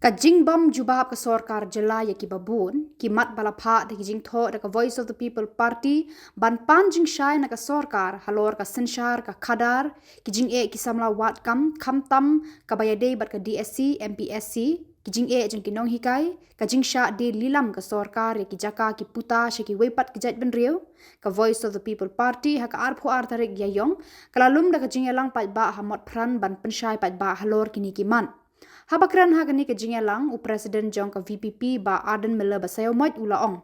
Ka Jingbam jubab ka Sorkar jela ya ki babun, ki mat balapha de ki jingtho de ka Voice of the People Party, ban pan jing shai na ka Sorkar, halor ka Sinshar ka Khadar, ki jing ki Samla wat kam tam, ka bayade bat ka DSC, MPSC, ki jing jing ki nong hikai, ka jing sha de lilam ka Sorkar ya ki jaka ki puta she ki wepat ki jat ben riu, ka Voice of the People Party ha ka arpho artarik ya yong, kalalum da ka jing lang pat ba ha mot Phran ban penshai pat ba halor kini ki man. Habakran hagani ke Jingmynthi Presiden jong ka VPP ba Ardent mela ba sayo mot ulaong.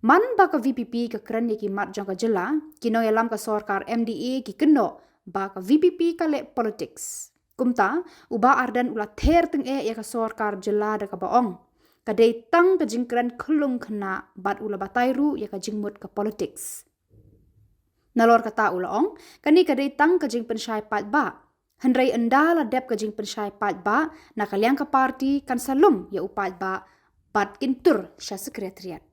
Man ba ka VPP ka kran ki mat jong ka jela, kino yalam ka Sorkar MDA ki kendo ba ka VPP ka le politics. Kumta, uba Ardent ula Ther Tyngeh ya ka Sorkar jela da ka baong. Ka day tang ka jingkran khulung khna bat ula batayru ya ka jingmut ka politics. Nalor kata ulaong, kani ka day tang ka jing pensyai pat ba. Hendrai endala dep ka jing pensyai pat ba na kaliang ka parti kan salum ya upat ba bat kintur sya sekretariat.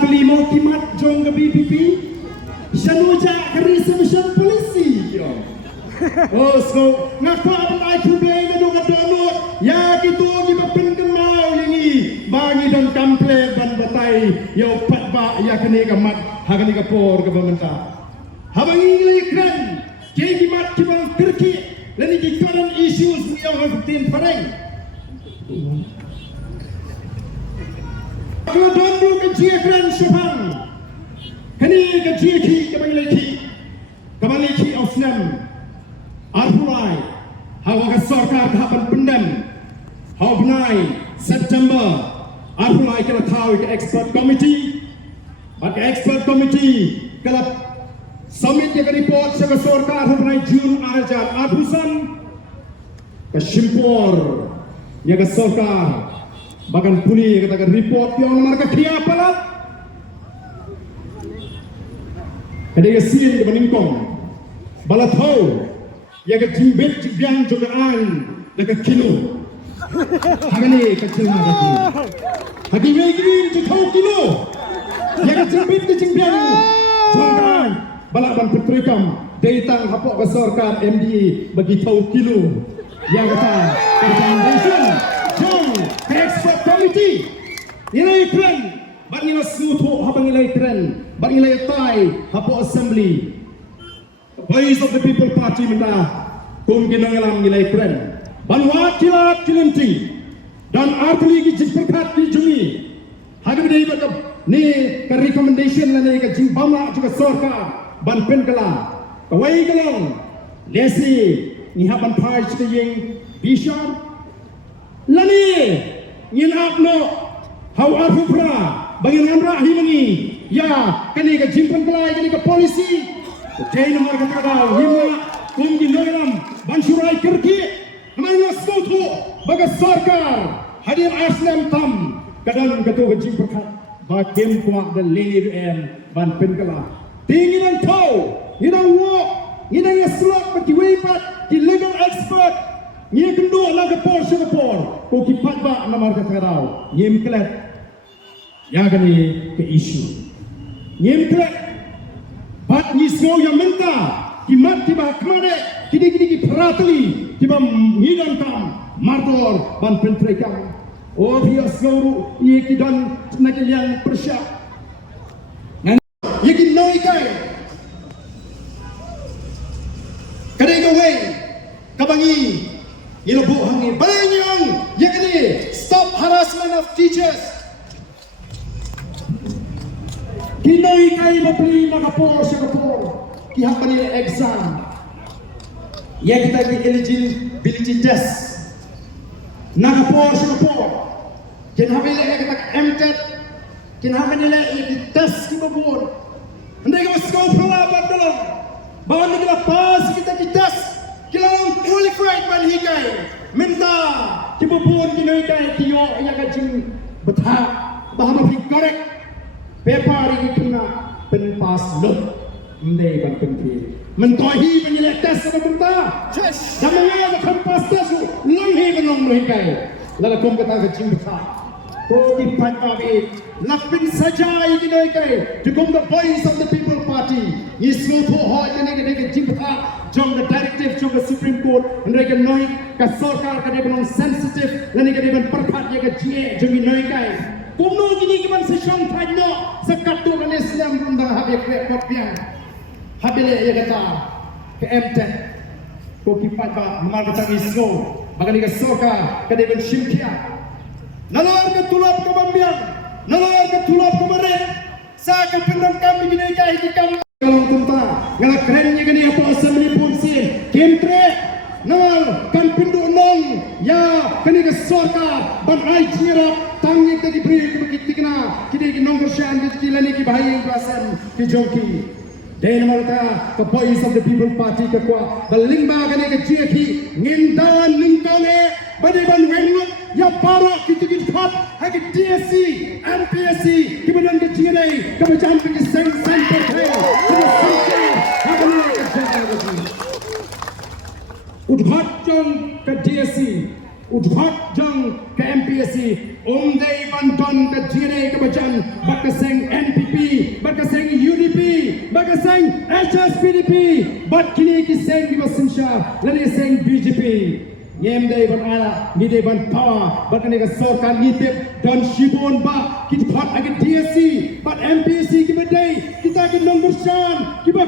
Kelima kimat jong ke BPP Shanuja kerisa mission polisi yo. Oh so ngapa abang aku blame dong adonot ya gitu kita pengemau ini bagi dan kample dan batai yo patba ya kene kamat hagani kapor ke pemerintah. Habang ini keren jadi kimat kibang Turki lani di current issues yang harus Phran. Kalau dondu kecil keren sepang, kini kecil ki kembali osnam, arhulai, hawa Sorkar tahapan pendam, hawa benai September, arhulai kena tahu ke expert committee, ke expert committee kalau summit yang report sebagai Sorkar hawa benai Jun ajar arhusan, ke Shimpor, yang ke Sorkar. Bahkan puli katakan report yang mereka kia apalat kadang sin ke meningkong balat hau ya ke jimbet jibyang jogaan dekat kilo hagani kecil hagani hagi wegri jikau kilo ya ke jimbet jibyang jogaan balak ban petrikam datang hapok ke Sorkar MDA bagi tahu kilo yang kata recommendation jong expert committee nilai Phran bat nilai smuto habang nilai Phran bat nilai tai hapo assembly Voice of the People Party menda kum ginangalam nilai Phran ban wakilat Jingmynthi dan artli ki jipkat di jumi hagam dei bat ni ka recommendation lani ka Jingbam juga Sorkar ban penkala kawai galong lesi ni haban pai chiyeng bishop lani ngin apno hau afupra bagian rahi mengi ya kani ka jimpan kelai kani ka polisi jai nomor ka kadau himma kum di noram bansurai kerki namanya soto baga Sorkar hadir aslam tam kadang ketua jimpan ba kem kuak the live and ban penkala tinginan tau ngidang walk ngidang slot bagi wepat di legal expert Nia kendo lah Singapore, ko kipat ba namar ka kadau, ngim klet, ya gani ke isu, ngim klet, bat nisgo yang minta, kimat tiba kemana, kini peratli, tiba ngidang tam, martor ban pentrekam, oh dia seluruh ia kidan nak yang persiap, ngan, ia kinoi kai, kadai kawai, kabangi. Ilo buhangi banyang yakni stop harassment of teachers kinoi kai mapli makapor Singapore ki hapani exam ya kita ki eligibility test nakapor Singapore jen habile kita MTET Kinahakan nila itas kibabun. Andai ka maskaw pelabat dalam. Bawa nila pas kita kitas. Kilalang qualified man higay. Minta kibabun kinoy tiyo iya kajing betah. Bahama fi correct. Paper ini kena penpas lot. Andai ban penpi. Mentohi penilai tes sama minta. Dan mengapa kampas tes langhi benong higay. Lalu kau kata kajing betah. Kau kipat kami. Lapin saja ini mereka. Jukung the voice of the people party. Yesu tu hoi mereka jingkat. Jom the directive jom the Supreme Court. Mereka noi ke Sorkar kerana belum sensitif. Dan mereka dengan perpat mereka cie jemi mereka. Kumno ini kiman sesong tanya sekatu kan Islam tentang habis repot piang. Habis dia kata ke Ardent. Kau kipat ba memang kata Yesu. Bahkan mereka Sorkar kerana dengan Shillong. Nalar ke tulap ke Bambiang. Nalar ke tulap ke Maret. Sa ke pendam kami gini kah hikam. Kalau tentang ngala kerennya gini apa assembly pun sin. Kentre nalar kan pindu nong ya kini ke Sorkar ban ai jirap tangi ke diberi ke begitu kena kini ke nong bersyan ke kilani ke bahaya kerasan ke jongki. Dan mereka ke voice of the people party ke kuat berlimba kini ke jeki ngindawan ningkone badi ban wengut ya parok kita hot hagi DSC MPSC kemudian ke jingai kebacan pergi sen pertaya udhat jong ke DSC udhat jong ke MPSC umdai banton ke jingai kebacan bakaseng NPP bakaseng UDP bakaseng HSPDP bat kini kiseng di Basinsha lagi seng BJP Nyem day ban ala, ni day ban power, bahkan mereka Sorkar ngitip dan shibon ba kita pat agak DSC, pat MPC kita day kita agak nombor shan, kita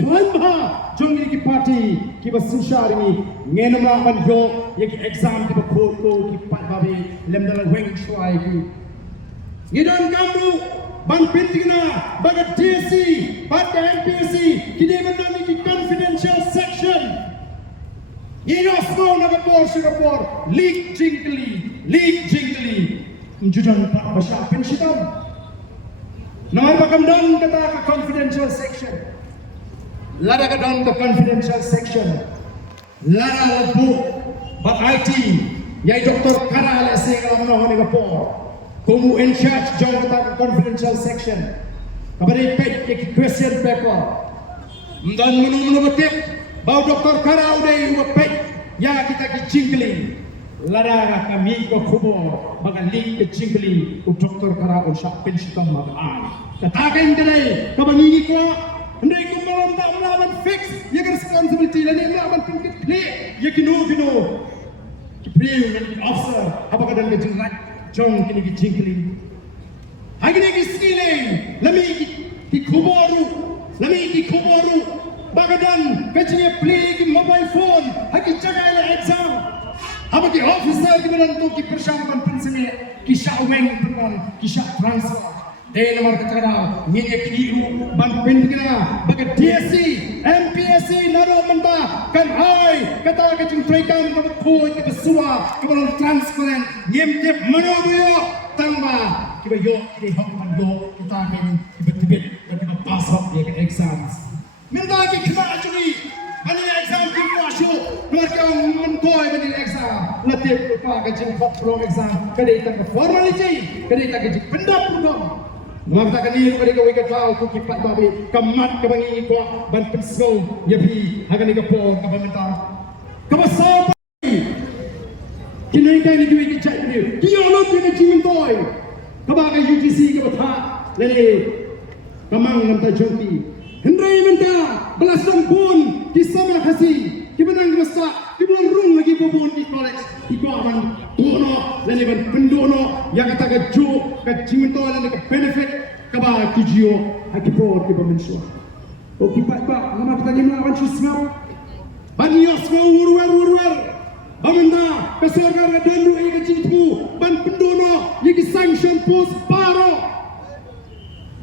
klaim ba jong ini parti kita susah ini ngenom lah ban yo, yang exam kita koko kita pat babi lem dalam weng shuai kita. Ngidon kamu ban pintingna bagat DSC, pat MPC kita menang ini confidential section. Ini semua nak Khubor, leak jingkeli, menjudan tak bahasa pensiun. Nama pakam kata ke confidential section, lada ke ke confidential section, lada lebu, bak IT, yai Dr. Kara lesi kalau menolong ni Khubor, kamu in charge jom kata ke confidential section, kabari pet ke question paper, dan menu betip. Bau Dr. Kara udai wapet ya kita ke jingkeli lara kami ke Khubor bagan link ke jingkeli u Dr. Kara u syak pensiun makan katakan kedai kabangi ko ndai ko malam tak melawan fix ya kan responsibility dan melawan pengkit clear ya kino kipriu dan officer apa kadang ke jingrat jong kini ke jingkeli hari ni ke skilling lami ki Khuboru Bagadan kecilnya play di mobile phone, haki jaga ile exam. Apa ki officer ki menentu ki persyaratan pensemi, ki syaweng penan, ki syak transfer. Dia nomor kata ni keliru ban pendina bagi DSC, MPSC nado mentah kan hai kata kecing traikan ke koi ke besua ke belum transparan nyemtep manobuyo tambah kita yo kita hokman yo kita akan tibet dan kita pass up dia ke exams. Minta lagi kita curi, ani exam kita masuk, mereka mentoi bani exam, letih lupa kecil pro exam, kedai tak formality, kedai tak kecil pendap program. Maka kini kedai kau ikat kau tu kipat babi, kemat kebangi kau ban pensau, ya bi, akan ikat por kebantar, kebasar. Kini kita ini juga ikat dia, dia orang kena Jingmynthi, kebagai UGC kebatak, lele, kemang nanti jongki. Hendrai minta belasan pun di Samla kasih, di benang besar, di bulan rung lagi pun di college, di kawan dono, dan even pendono yang kata keju, Jingmynthi dan ke benefit kebal kijio, Khubor ke pemensuah. Okey pak, nama kita ni melawan susah. Banios mau urwer, bamenda Sorkar ke dondu ke Jingmynthi, ban pendono yang sanction post paro,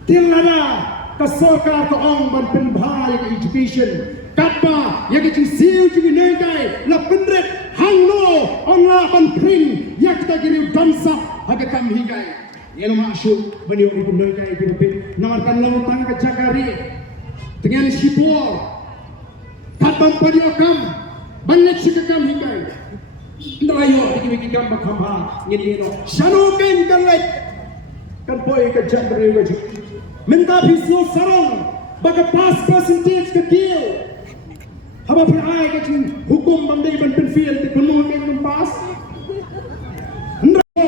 tilada. Ke Sorkar ke ong ban penbahaya ke education kapa yang ke siu juga negai la pendret hangno ong la ban pring yang kita kiri dansa aga kami higai Yang maksud beliau itu mereka itu lebih namarkan lautan ke Jakari dengan Khubor katam padiokam banyak sikakam hingga ndayo dikiki kam bakhamha ngini no shanuken kan lai kan boy ke Jakari wajib minta pisau sarong baga pass percentage ke deal haba perai ke hukum bandai ban penfiel te penuh dengan pas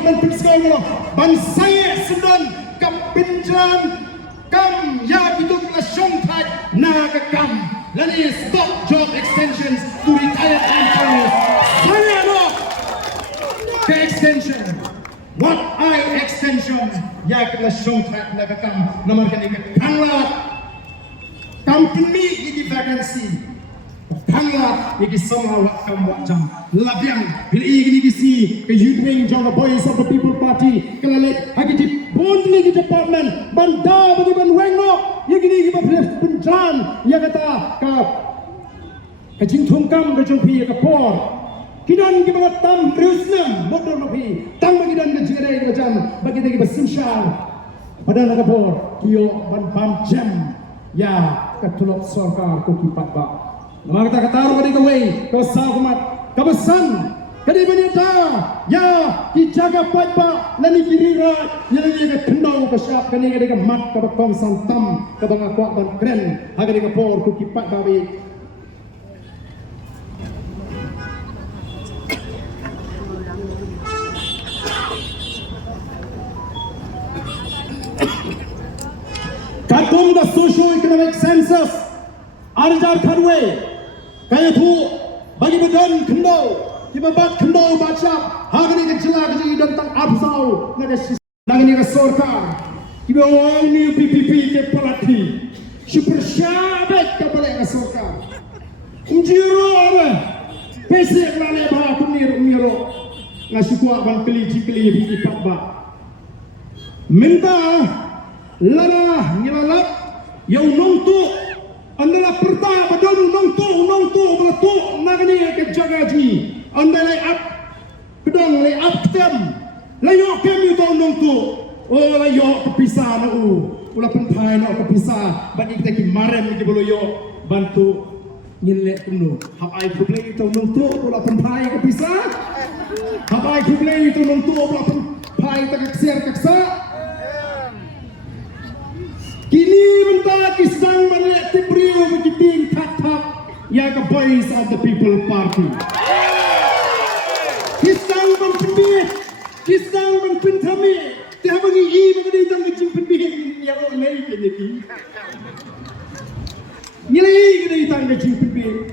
dan persekali ban saya sedang kam pinjam kam ya itu kelas syongtai naga kam lani stop job extensions to retired employees saya no ke extension what I extension ya kelas syongtai naga kam nomor kali ke kanglat company ini vacancy Tangla iki Samla wakam wakjam labiang bila ini kisi ke Yudwing John the Voice of the People Party kelalet hagi di bondli di department banda bagi ban wengo yang ini kita penjan ya kata ke jingthungkam ke jungpi ke por kidan ki bangat tam rusnam bodor napi tang bagi dan ke jingare ke jam bagi tagi bersimsyar pada nak por kio ban jam ya ketulok Sorkar ko kipat ba Nama kita kataruh kadi kawai, kau sahabat, kabesan, kadi banyak ya dijaga baik-baik, lani kirirat, yang lagi ke kendau ke syap, kani kadi ke mat, ke bekong santam, ke bangga kuat dan keren, kadi ke por, ku kipat babi. Katung the socio-economic census, Arjar Kadwe. Kaya tu bagi badan kendau, dibabat kendau baca, hari ini kejelah keji dan tak absau, nang ini ke Sorkar, kita ini PPP ke pelati, super syabet ke balik ke Sorkar, unjiro apa, pesek lale bah kumiro, nasi kuat bang keli di kapba, minta lala ngilalap, yang nongtu. Anda pertama badan nongtu belatuk nagani ke jagaji anda lay up pedang lay up tem layok kem itu nongtu oh layok kepisah nu ulah penpai nak kepisah bagi kita kemarin kita boleh yo bantu nyilek tunu hapai kublai itu nongtu ulah penpai kepisah hapai kublai itu nongtu ulah penpai tak keser kaksa kini mentah kisang balik tibriu begitu tatap ya ke Voice of the People Party. Kisang berpendih, kisang berpentami, dia bagi bagi tang kecil pendih ya kau lagi kini. Nilai kini tang kecil pendih,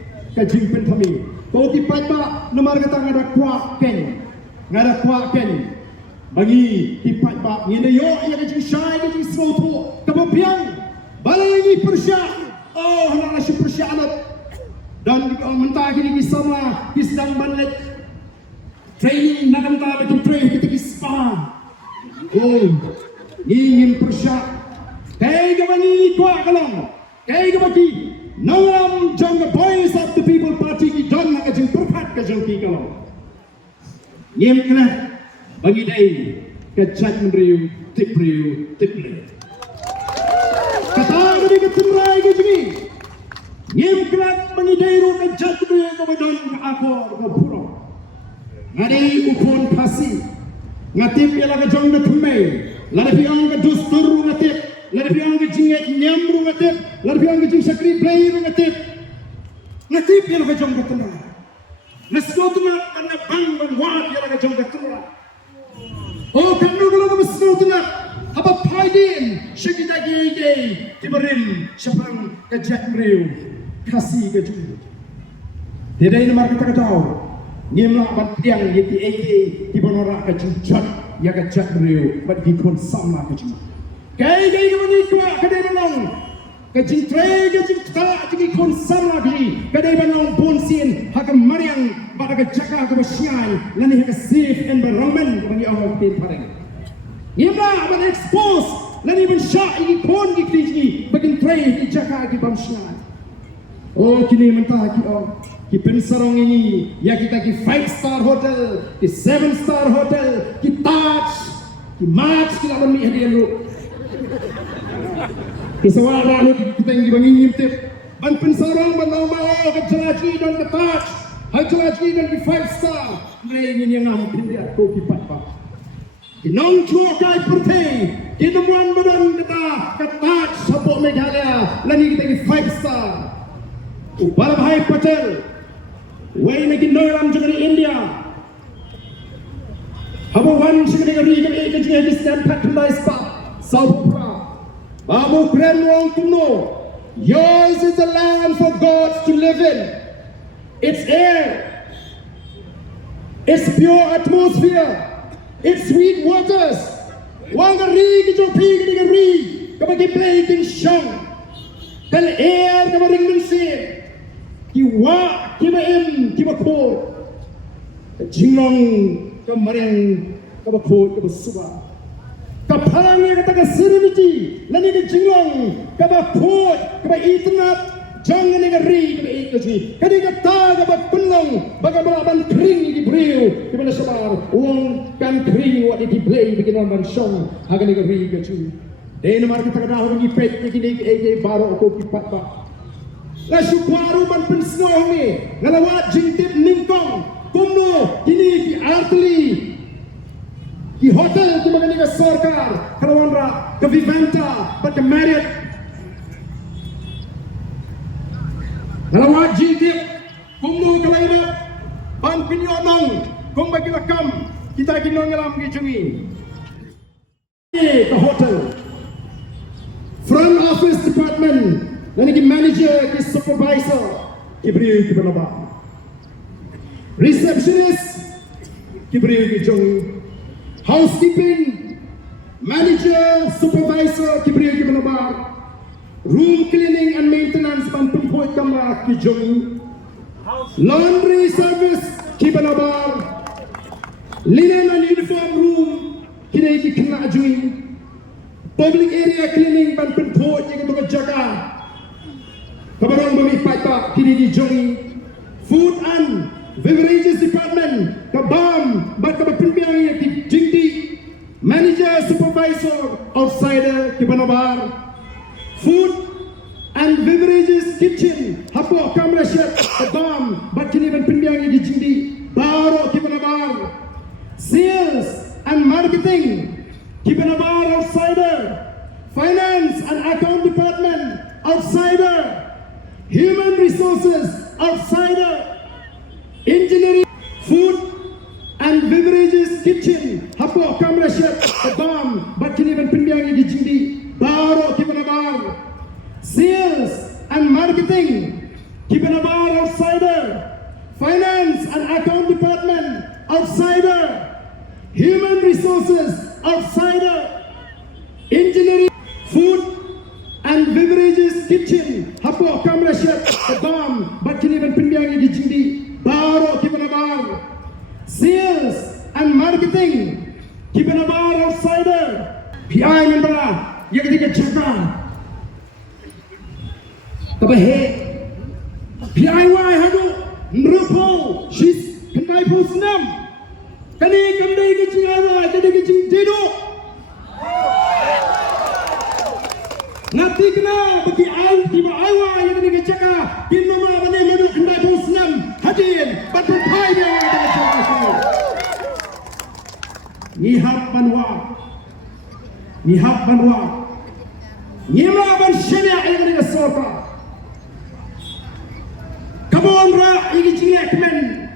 kau tipai pak nomor kata ngada kuat ken. Bagi tipat pak ngene yo ya kecing syai kecing soto kebabiang balai ni persyak oh nak nasi persyak alat dan mentah kini kisama kisang balik training nak mentah bagi train kita kispa oh ingin persyak kaya gabani kuat kalong kaya gabaki nawam jangga Voice of the People Party ki dan nak kecing perkat kecing kalong ngem kena bagi dai kecak meriu tipriu kata dari ketemrai ke sini ngem kelak bagi dai ro kecak meriu ke badan ke akor ke puro ngadi upon khasi ngatip ialah ke jong ke thumai lada piang ke dustur ngatip lada piang ke jinget nyamru ngatip lada piang ke jing sakri play ngatip ialah ke jong ke tengah nasko tengah karena bang wat ialah ke jong ke tengah oh kanu kalau kamu semua tengah apa paidin syekita gede tiberim syapang kejak meriu kasih keju tidak ini market kita tahu nyemlah bantiang yeti eke tibenora kejujat ya kejak meriu bagi kon Samla keju kai kamu ni kuat kedai menong kejing tray kejing tak jadi kon Samla keju kedai menong bonsin hakam mariang pada kejaga kebersihan lani hak safe environment bagi orang tin pareng nyemlah pada expose lani mensyak ini kon dikiji bagi tray dijaga kebersihan oh kini mentah ki pensarong ini ya kita ki 5-star hotel ki 7-star hotel ki Taj ki mat ki lawan mi hadian lu ki sawara lu kita ngi bangi nyimtip ban pensarang ban mau ke jelaji dan ke touch hal jelaji dan ki 5 star ngai ni yang ngam pindia ko ki pat pa ki nong chua kai purte ki dumuan badan kita ke touch support Meghalaya lani kita ki 5 star Balabhai Patel way making noram jagari India Habo one shigari riga eka jagari stand patronize pa South Babu Phran wong kuno yours is the land for gods to live in its air its pure atmosphere its sweet waters wang riga jo pigi ri kabagi playing shang kal air kabaring mensin kiwa kiba kiba ko Shillong kamareng kaba ko kaba suba kapang kata ka serenity lani ke Shillong kaba ko kaba internet jangan ni ri kaba ikaji kadi kata kaba penong baga ban kring di breu kiba na sabar wong kan kring what di play bikin ban song haga ni ri ke chu den mar kita kada ho ni pet ni baro ko kipat ba la syukwaru ban pensnoh ni ngalawat jingtip ningkong kumno kini ki artli ki hotel ki magani ka Sorkar kalawanra ka Vivanta pat ka Marriott ngalawat jingtip kumno kalayna ban pinyonong kung bagi lakam kita kinong ngalam ki jungi ka hotel front office department Nani ki manager, ki supervisor, ki beri ki berlaba. Receptionist, ki beri ki jong. Housekeeping, manager, supervisor, ki beri ki berlaba. Room cleaning and maintenance, pan pempuat kamera ki jong. Laundry service, ki berlaba. Linen and uniform room, ki naik ki kena jui. Public area cleaning, pan pempuat ki jaga. Kabarang bumi pata kini di jongi food and beverages department kabam bat kabapimpiang ya ki jingti manager supervisor outsider ki banabar food and beverages kitchen hapo kamera chef kabam bat kini ban pimpiang ya ki jingti baro ki banabar sales and marketing ki banabar outsider finance and account department outsider Human resources, outsider, engineering, food and beverages, kitchen, hapo kamera chef, kabam, bat kini ban pindiang di jindi, baro kibanabar, sales and marketing, kibanabar outsider, finance and account department, outsider, human resources, outsider, engineering, food and beverages kitchen hapo kamera chef kabam bat kini ban pindiang di jindi baro kibanabar sales and marketing kibanabar outsider PI membara yang ketiga cakra tabahe PIY hadu nrupo she's kendai posnam kani kendai ke cingawa kani ke cingtido Nanti kena bagi air tiba awa yang ni kecaka kini mama bani madu kendai posnam hadir batu pai dia nihap banwa nima ban syariah yang ni Sorkar kabon ra igi jinyak men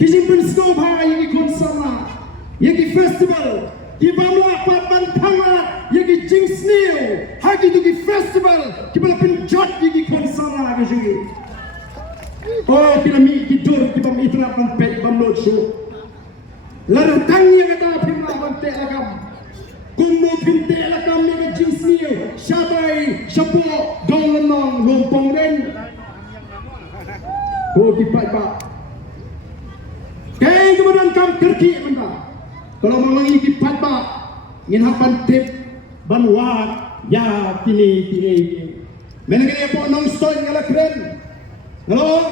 kijin scope ha igi konsama igi festival di bamla pat ban panga yagi jing sneo hagi di festival kibala pinjot yagi konsana gajigi oh kinami kidur kibam itra ban pet bam lot show lalu tangi kata pimla ban te agam kumno pinte lakam yagi jing sneo shabai shapo dongonong lompong den oh kipat ba kay kemudian kam kerki menta kalau melalui kipat ba ingin hapan tip banwat ya kini mengenai apa nong stoi ngala keren ngalong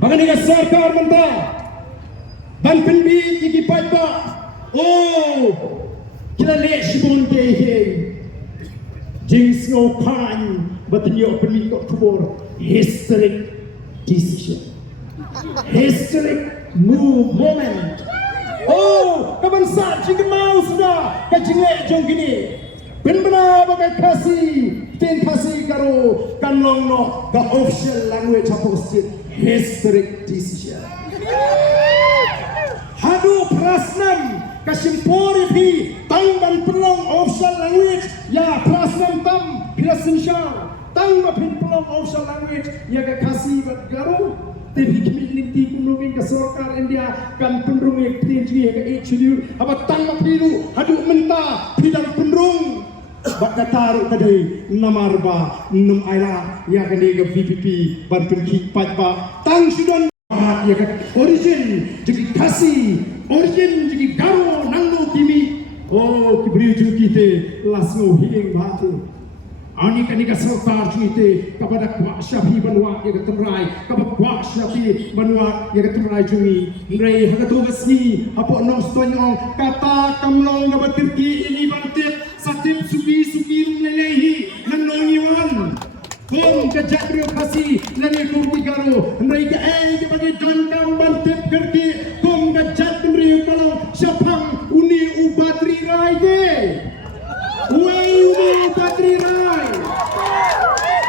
bagan ni Sorkar menta ban penbi iki pajba Oh, kita lihat sibun ke Jingsno Khan bertanya pemikot Khubor historic decision, historic moment. Oh, kapan saat jika mau sudah kecingek jong gini, benar bagai kasih, ten kasih karo kan long no the official language apostate historic decision. Hadu prasnam kasimpori pi tang ban pelong official language ya prasnam tam pilasinsha tang ban pelong official language ya ka kasih bat garo tapi Jingmynthi kumlungin ka Sorkar India kan pendrung yang tinggi yang HU apa tang pilu hadu menta pidang pendrung bak taruh kadai namarba num aila ya kadai ke VPP ban penki patba tang sudan ya kan origin jadi kasih origin jadi garo nangno kimi oh kibri kita lasno hiing batu ani kanika Sorkar jite kepada kuasyapi banwa ya keterai kepada kuasyapi banwa ya keterai jumi nrei hagatu besni apa nong stonyong kata kamlong na batirki ini bantit satip suki lelehi nanongiwan kom kejat khasi lele kom tigaro nrei ke ke bagi dankam bantit kerti kom kejat nrei kalau syapang uni ubatri rai ke Uai Patri Rai,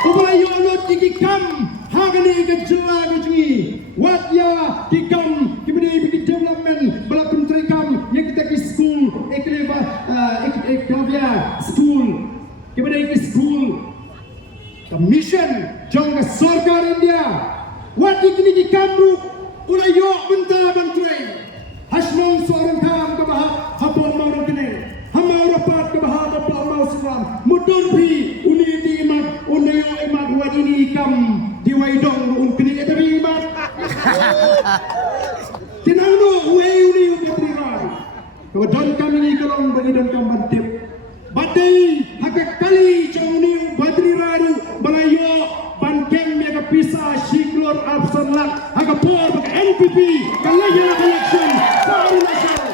Ubayo not dikam, Hagani Khubor gajni, Wat ya dikam, kibni bigi development, balapun trikam, yang kita ke school, eklavia school, kibni ke school, mission, jong ke Sorkar India, Wat dikam ru, Ubayo benta bantrai, Hasmong seorang kam kebahak, hapon mau kene. Hamau rapat ke bahasa Pak Islam mudun pi uni di imat unayo imat wadini kam diwaidong unkini etabi imat tinangno uai uni upatriman kalau don kami ni kalong bagi don kam bantip badai hak kali jong uni upatriman balayo bankeng mega pisa shiklor abson lak hak por bagi NPP kalaya election sauri nasional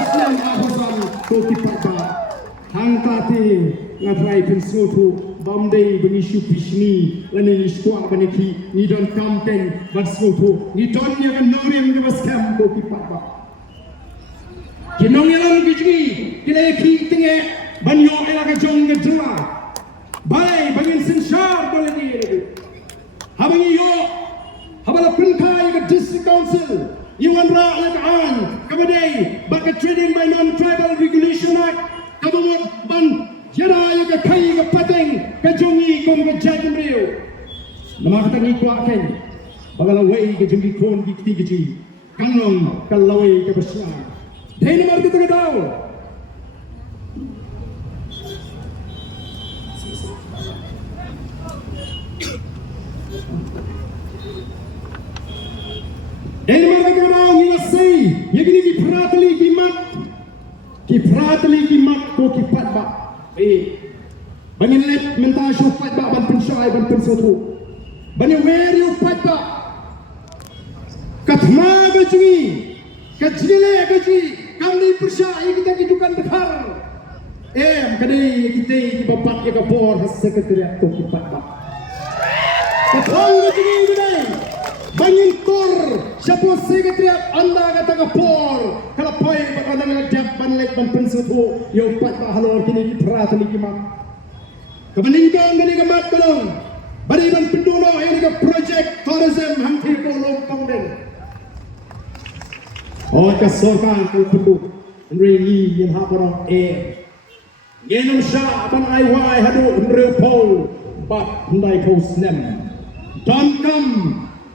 Islam Abuzan Toki Papa Hangkati Ngatrai Pensutu Bamdei Benishu Pishni Lani Niskuang Baniki Nidon Kampen Bansutu Nidon Yagan Noriam Gavaskam Toki Papa Kinong Yalam Gijmi Kineki Tyngeh Banyo Elaga Jong Gajla Balai Bangin Sinshar Baladi Habangi Yo Habala Pinkai Yaga District Council Iwan Ra Lagaan Kabadai Baka Trading by Non-Tribal Regulation Act Kabamot Ban Jada Yaga Kai Yaga Pateng Kajongi Kom Kajagan Rio Namakatang Ikuaken Bagalaway Kajongi Kon Gikti Gaji Kanong Kalaway Kabasya Dahil naman dito kadaw Dahil naman kadaw Nilasay Yagini ki pratali ki mat ko ki patba bani let mentasyo patba ban pensai ban pensotu bani weri patba katma gajni kajile gaji kami persai kita kidukan dekhar kadai kita ki bapak ya kapor sekretariat ko ki patba katong gajni gudai bangin tor siapa sekretariat anda kata kapor kalau poin bakal ngajak banlek ban pensutu yo patba halor kini pratali ki mat kebeningkan dari kemat belum bari ban penduno ini ke project tourism hangti ko lopang den ka Sorkar ko pendu nri yin haporo yenum sha ban ai wai hadu nri pol bat ndai ko snem don kam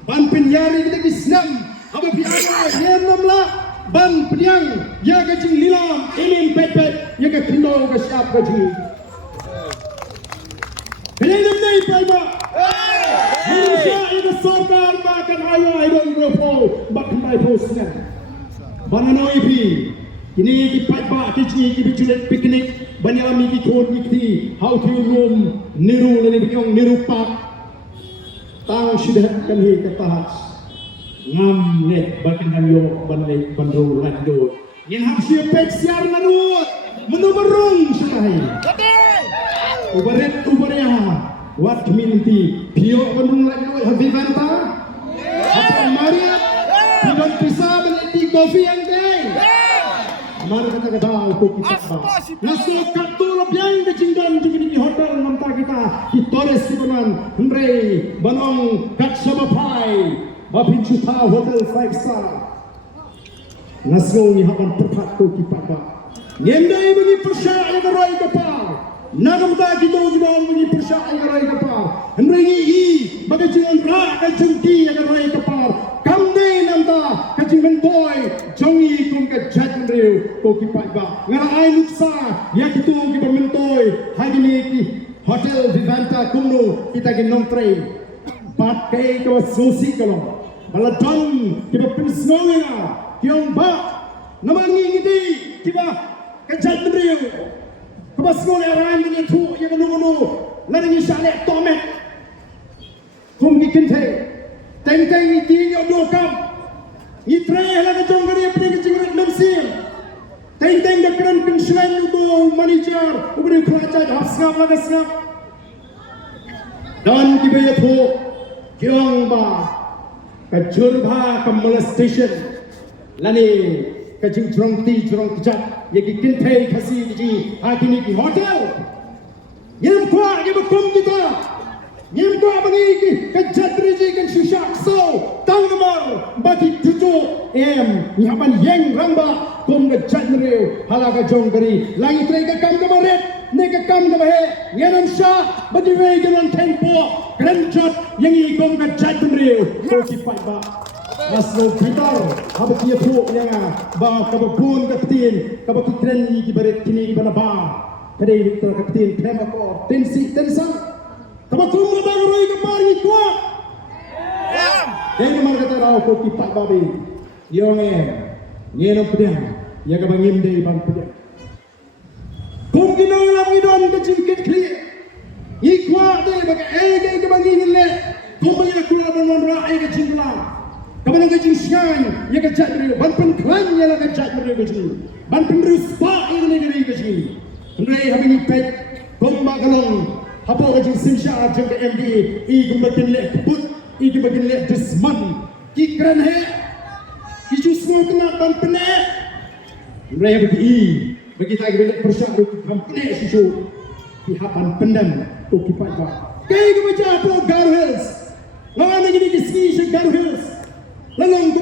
ban penyari kita kisnam apa piala yenum la ban penyang ya kajing lilam ilim pepet ya ka kindo ka siap kajing Kenapa ni Palma? Manusia ini Sorkar makan ayam idon berpol makan ayam Banana ipi ini kipat ba kicni kibiculet piknik banyalami kikod kikti how to room niru lani bikyong niru pak tang sudah kanhi katahas ngam net bakin hanyo banlay bandro lando Yin hak siapek siar narut menumerung syutai. Ubaria wat Jingmynthi pio benung lagi habibanta. Apa Maria tidak bisa beli kopi yang teh. Mari kita tahu kopi apa. Nasko katul biang di Jingdan di hotel nampak kita di Torres Sibunan Hendrei Banong kat Sabapai Bapin Chuta Hotel 5 Star. Nasko ni hapan tepat kopi apa. Nyendai bagi persyaratan gerai kapal. Nagam ta kita gimana bagi persyaratan gerai kapal. Hendrei ini bagi jangan rak dan cengki gerai kapal. Kamne namta kacing bentoy jongi kum ke jat riu ko ki pai ba ngara ai luksa ya kitu ki bentoy hagini ki hotel vivanta kumno kita ki nom train pat ke ko susi kalo bala don ki ba pinsnonga ki on ba namangi ngidi ki ba ke jat riu ko ba snole aran ni tu ya no lari ni sale tomet kum ki kinte teng-teng ni tinggal dua kam. Ni tray lah kacang kari apa yang kecil nak sim. Teng-teng dah keren pensiun itu manager, uberi kerajaan hafsam lah kesap. Dan kita itu kiong ba kajurba ke molestation. Lani kacing curang kejat. Yang kintai kasih di hakini di hotel. Yang kuat yang berkum kita. Yang kau bagi kejat rejeki kan susah so tang nomor bagi 7 ni hapan yang ramba kom kejat mereu halaga jong kari langit rega kam kemaret nega kam kemahe yanam sya bagi wei dengan tempo kerenjot yang ikom kejat mereu ko sipai ba aslo pitar habis dia tu yang ba kabun kapten kabaki kren ni kibaret kini ibana ba kadai victor kapten tema ko tensan Kamu kumur baru roi kapal ni kuat. Yang mana kata rau ko kipat babi. Yong ngenam pedang. Ya ka bangim dei ban pedang. Kum kinong lam ngidon ka jingkit kli. I kuat dei baka ke ka bangim le. Kum ya kuat ban ra ka jinglang. Ka ban ka jing syan ya ka jat ri ban pen klan ya la ka jat ri ka jing. Ban pen ri spa ini ni ka jing. Ndai habis pet kum ba kalong. Apa kajing simsha jeng ke MD I gumbakin le kebut I gumbakin le desman ki keren he ki ju semua kena ban pene raya bagi tak bagi persyak ban pene susu ki hapan pendam to ki pada kai ke baca pro Gar Hills lawan lagi di ski Gar Hills lalong